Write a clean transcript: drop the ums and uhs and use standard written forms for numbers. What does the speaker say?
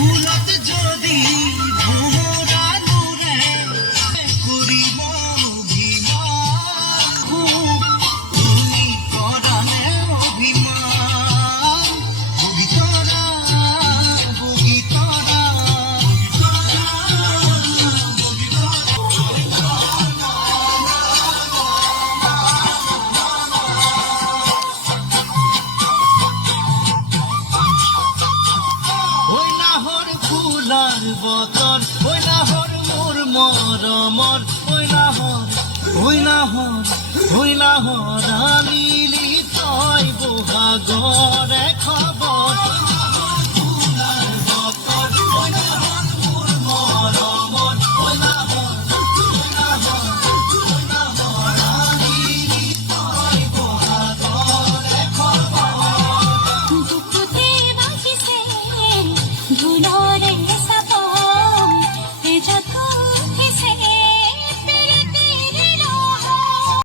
ফুলত যদি ভোমরা নুরে করিব অভিমান তুমি কৰানে অভিমান বগীতৰা বগীতৰা ফুলার বতর ওই নাহর মোর মরমর ওই নাহর আনিলি তই বহাগরে খবর